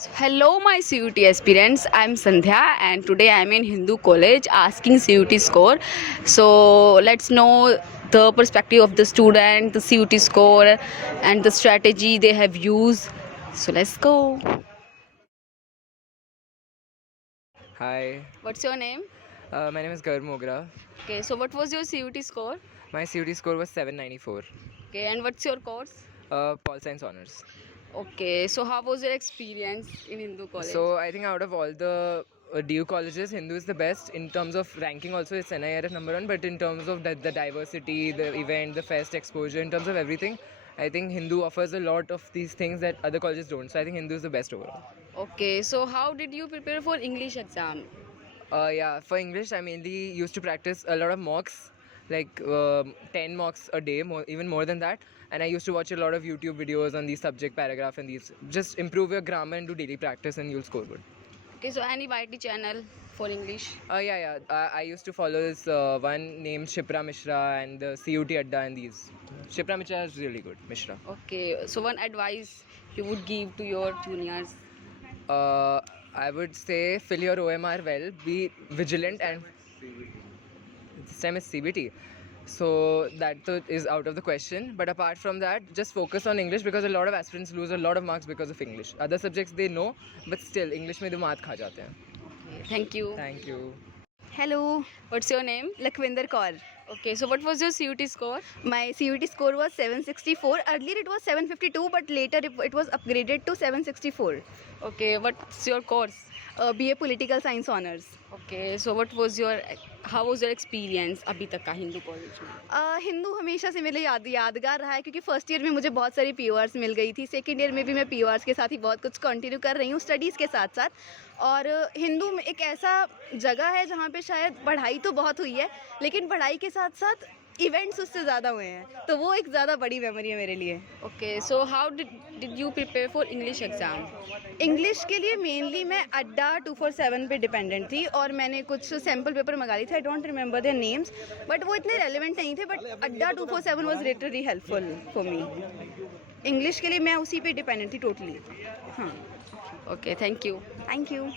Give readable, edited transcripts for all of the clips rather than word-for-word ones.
So, hello, my CUT aspirants. I'm Sandhya, and today I'm in Hindu College asking CUT score. So, let's know the perspective of the student, the CUT score, and the strategy they have used. So, let's go. Hi, What's your name? my name is Gaur Mogra. Okay, so what was your CUT score? My CUT score was 794. Okay, and what's your course? Pol Science Honors. Okay, so how was your experience in Hindu College? So I think out of all the DU colleges, Hindu is the best in terms of ranking. Also, it's NIRF number one, but in terms of the diversity, the event, the fest exposure, in terms of everything, I think Hindu offers a lot of these things that other colleges don't. So I think Hindu is the best overall. Okay, so how did you prepare for English exam? Yeah, for English, I mainly used to practice a lot of mocks, like 10 mocks a day, even more than that. And I used to watch a lot of YouTube videos on these subject paragraph and these. Just improve your grammar and do daily practice, and you'll score good. Okay, so any YT channel for English? Yeah. I used to follow this one named Shipra Mishra and the CUT Adda and these. Shipra Mishra is really good. Mishra. Okay, so one advice you would give to your juniors? Uh, I would say fill your OMR well, be vigilant, and this time is CBT. So is out of the question. But apart from that, just focus on English because a lot of aspirants lose a lot of marks because of English. Other subjects they know, but still English में तो मात खा जाते हैं. Okay, thank you. Thank you. Hello, What's your name? Lakwinder Kaur. Okay, so what was your CUT score? My CUT score was 764. Earlier it was 752, but later it was upgraded to 764. Okay, what's your course? BA Political Science Honors. Okay, so how was your experience अभी तक का Hindu college में? हिंदू हमेशा से मेरे लिए यादगार रहा है क्योंकि फर्स्ट ईयर में मुझे बहुत सारी PORs मिल गई थी. सेकेंड ईयर में भी मैं PORs के साथ ही बहुत कुछ कंटिन्यू कर रही हूँ स्टडीज़ के साथ साथ. और हिंदू में एक ऐसा जगह है जहाँ पे शायद पढ़ाई तो बहुत हुई है लेकिन पढ़ाई के साथ साथ इवेंट्स उससे ज़्यादा हुए हैं, तो वो एक ज़्यादा बड़ी मेमोरी है मेरे लिए. Okay, so how did you prepare for English exam? English के लिए मेनली मैं अड्डा 247 पे डिपेंडेंट थी और मैंने कुछ सैम्पल पेपर मंगा लिए थे. I don't remember their names but वो इतने रेलिवेंट नहीं थे. बट अड्डा 247 was literally helpful for me. English के लिए मैं उसी पे डिपेंडेंट थी टोटली. हाँ. Okay, thank you. Thank you.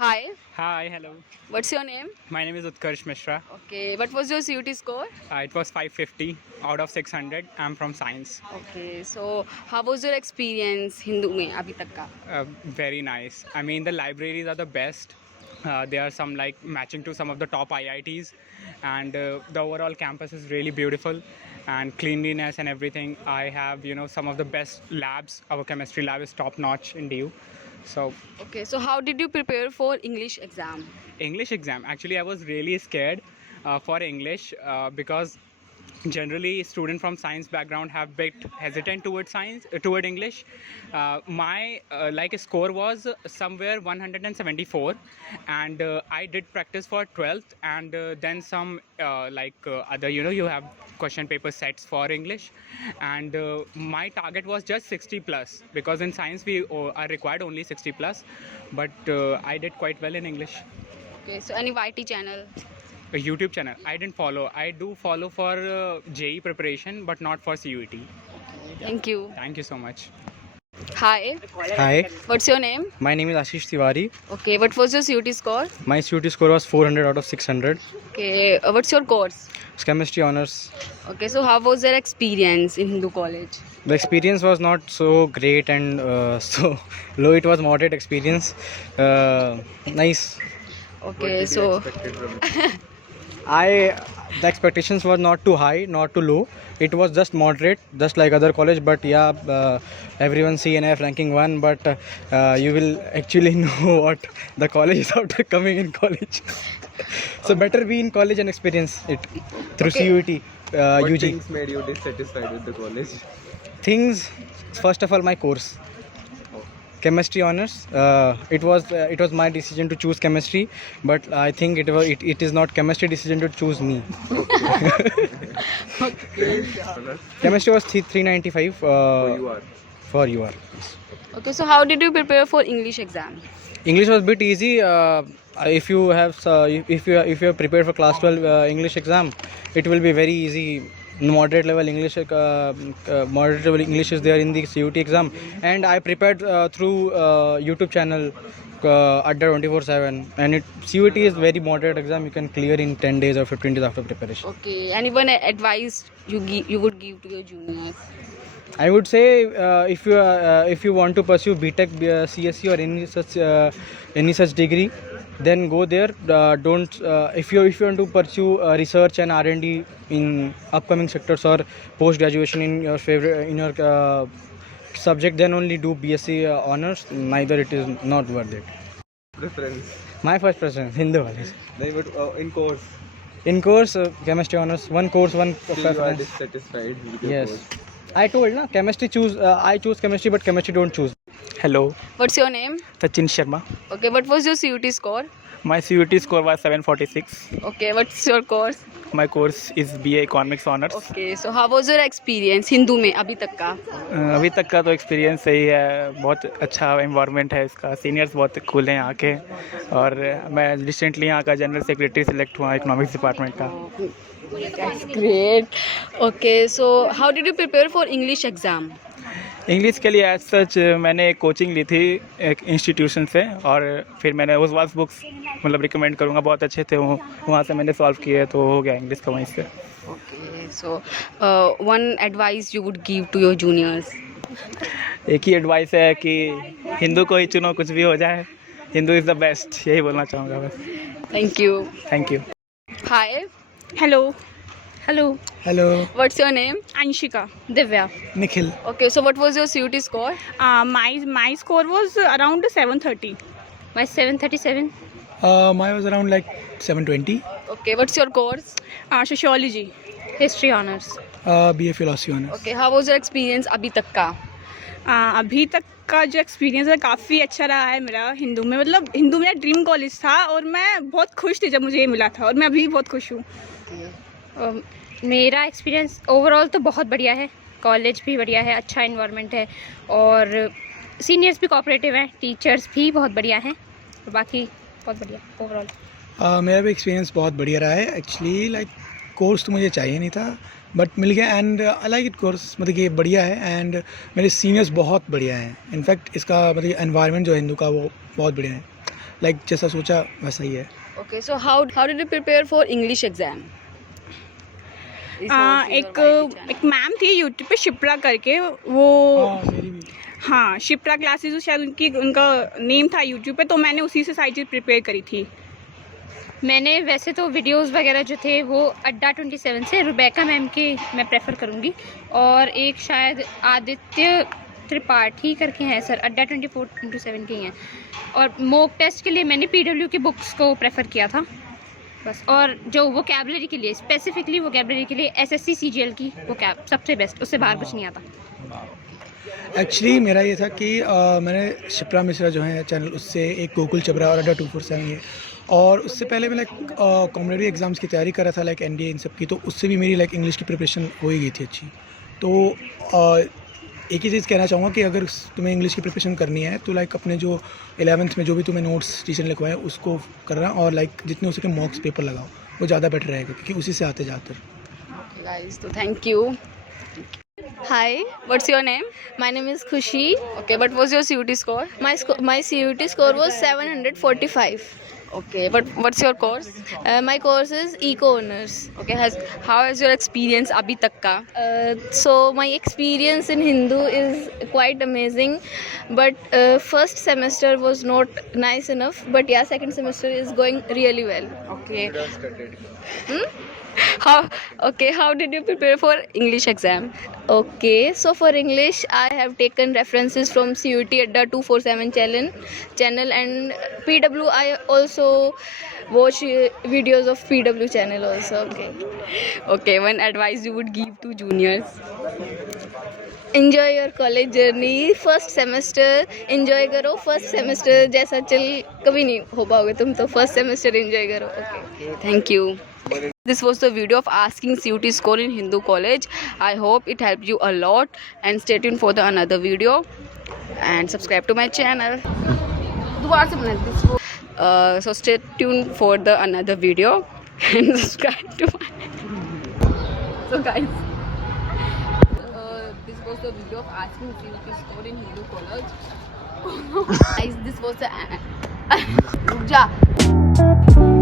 Hi, Hi, hello. what's your name? My name is Utkarsh Mishra. Okay, what was your CUT score? It was 550 out of 600. I'm from science. Okay, so how was your experience Hindu में अभी तक का? Very nice. I mean, the libraries are the best. They are some like matching to some of the top IITs, and the overall campus is really beautiful, and cleanliness and everything. I have some of the best labs. Our chemistry lab is top notch in DU. So Okay, so how did you prepare for English exam? English exam. Actually, I was really scared for English because generally students from science background have bit hesitant toward toward English. My score was somewhere 174, and I did practice for 12th, and then some other you have question paper sets for English, and my target was just 60 plus because in science we are required only 60 plus, but I did quite well in English. Okay, so any YT channel? A YouTube channel I didn't follow. I do follow for JE preparation, but not for CUT. Thank you. Thank you so much. Hi, Hi, what's your name? my name is Ashish Tiwari. Okay, what was your CUT score? My CUT score was 400 out of 600. Okay, what's your course? It's chemistry honors. Okay, so how was your experience in Hindu college? The experience was not so great and so low. It was moderate experience. Nice. Okay, so The expectations were not too high, not too low. It was just moderate, just like other college. But yeah, everyone see NIF ranking 1, but you will actually know what the college is after coming in college. So better be in college and experience it through Okay. CUT, What UG. things made you dissatisfied with the college? Things, first of all, my course. Chemistry honors. It was my decision to choose chemistry, but I think it is not chemistry decision to choose me. Chemistry was 395 You are. for UR. okay, so how did you prepare for English exam? English was a bit easy. If you have prepared for class 12 English exam, it will be very easy moderate level English is there in the CUT exam, and I prepared through YouTube channel Adda 24/7, and CUT is very moderate exam. You can clear in 10 days or 15 days after preparation. Okay, any one advice you would give to your juniors? I would say if you want to pursue BTech, CSE or any such degree, then go there. Don't if you want to pursue research and R&D in upcoming sectors or post graduation in your subject, then only do BSc honors. Neither it is not worth it. Preference. My first preference Hindu college. They would in course. In course chemistry honors, one course, one Still you are preference. dissatisfied with your Yes, course. I told na chemistry choose. I choose chemistry, but chemistry don't choose. Hello, What's your name? Sachin Sharma. Okay, what was your CUT score? My CUT score was 746. Okay, what's your course? My course is BA Economics Honors. Okay, so how was your experience Hindu में अभी तक का? अभी तक का तो experience सही है, बहुत अच्छा एनवायरनमेंट है इसका, सीनियर्स बहुत कूल हैं यहाँ के, और मैं रिसेंटली यहाँ का जनरल सेक्रेटरी सिलेक्ट हुआ इकोनॉमिक्स डिपार्टमेंट का. That's great. Okay, so how did you prepare for English exam? English के लिए एज सच मैंने एक कोचिंग ली थी एक इंस्टीट्यूशन से, और फिर मैंने उस वास बुक्स मतलब रिकमेंड करूँगा, बहुत अच्छे थे वो, वहाँ से मैंने सॉल्व किए तो हो गया इंग्लिश का वहीं से. Okay, so one advice you would give to your juniors? एक ही एडवाइस है कि हिंदू को ही चुनो, कुछ भी हो जाए, हिंदू इज़ द बेस्ट, यही बोलना चाहूँगा बस. Thank you. Thank you. Hi. Hello, Hello. Hello, What's your name? Anshika. Divya. Nikhil. Okay, so what was your CUT score? My score was around 730. My 737. Mine was around like 720. Okay, what's your course? Sociology. History honors. BA Philosophy honors. Okay, how was your experience अभी तक का? अभी तक का जो experience है काफ़ी अच्छा रहा है मेरा हिंदू में. मतलब हिंदू मेरा ड्रीम कॉलेज था और मैं बहुत खुश थी जब मुझे ये मिला था, और मैं अभी बहुत खुश हूँ. मेरा एक्सपीरियंस ओवरऑल तो बहुत बढ़िया है. कॉलेज भी बढ़िया है, अच्छा इन्वायरमेंट है, और सीनियर्स भी कोऑपरेटिव हैं, टीचर्स भी बहुत बढ़िया हैं, और बाकी बहुत बढ़िया ओवरऑल. मेरा भी एक्सपीरियंस बहुत बढ़िया रहा है. एक्चुअली लाइक कोर्स तो मुझे चाहिए नहीं था, बट मिल गया, and I like it course. मतलब ये बढ़िया है, एंड मेरे सीनियर्स बहुत बढ़िया हैं. इनफैक्ट इसका मतलब एनवायरनमेंट जो है हिंदू का वो बहुत बढ़िया है. लाइक जैसा सोचा वैसा ही है. Okay, so how did you prepare for English exam? एक मैम थी यूट्यूब पे शिप्रा करके, वो मेरी भी. हाँ शिप्रा क्लासेस शायद उनका नेम था यूट्यूब पे, तो मैंने उसी से सारी चीज़ प्रिपेयर करी थी. मैंने वैसे तो वीडियोस वगैरह जो थे वो अड्डा 27 से रुबैका मैम के मैं प्रेफर करूँगी, और एक शायद आदित्य त्रिपाठी करके हैं सर, अड्डा 24/7 के ही हैं. और मॉक टेस्ट के लिए मैंने PW की बुक्स को प्रेफर किया था बस. और जो वोकैबलरी के लिए स्पेसिफिकली वोकैबलरी के लिए SSC CGL की वोकैब सबसे बेस्ट, उससे बाहर कुछ नहीं आता. एक्चुअली मेरा ये था कि मैंने शिप्रा मिश्रा जो है चैनल, उससे एक गोकुल चबरा और अड्डा 247 है, और उससे पहले मैं लाइक कॉम्पिटिटिव एग्ज़ाम्स की तैयारी कर रहा था, लाइक NDA इन सब की, तो उससे भी मेरी लाइक इंग्लिश की प्रिपरेशन हो ही गई थी अच्छी. तो एक ही चीज़ कहना चाहूँगा कि अगर तुम्हें इंग्लिश की प्रिपरेशन करनी है तो लाइक अपने जो 11th में जो भी तुम्हें नोट्स टीचर ने लिखवाए उसको करना, और लाइक जितने हो सके मॉक्स पेपर लगाओ, वो ज़्यादा बेटर रहेगा क्योंकि उसी से आते ज़्यादातर. Guys, so thank you. Hi, What's your name? my name is Khushi. Okay, what was your CUT score? My CUT score was 745. Okay, what's your course? My course is Eco Honors. Okay, how is your experience अभी तक का? So my experience in Hindu is quite amazing, but first semester was not nice enough, but yeah, second semester is going really well. Okay. How did you prepare for English exam? Okay, so for English I have taken references from CUT Adda 247 channel, and PW I also watch videos of PW channel also. Okay, one advice you would give to juniors? Enjoy your college journey. First semester enjoy करो. First semester जैसा चल कभी नहीं हो पाओगे तुम, तो first semester enjoy करो. Okay. Thank you. This was the video of asking CUT score in Hindu college. I hope it helped you a lot, and stay tuned for the another video and subscribe to my channel. So stay tuned for the another video and subscribe to my. So guys. the video of asking CUT score in Hindu college. Guys, this was the. रुक जा.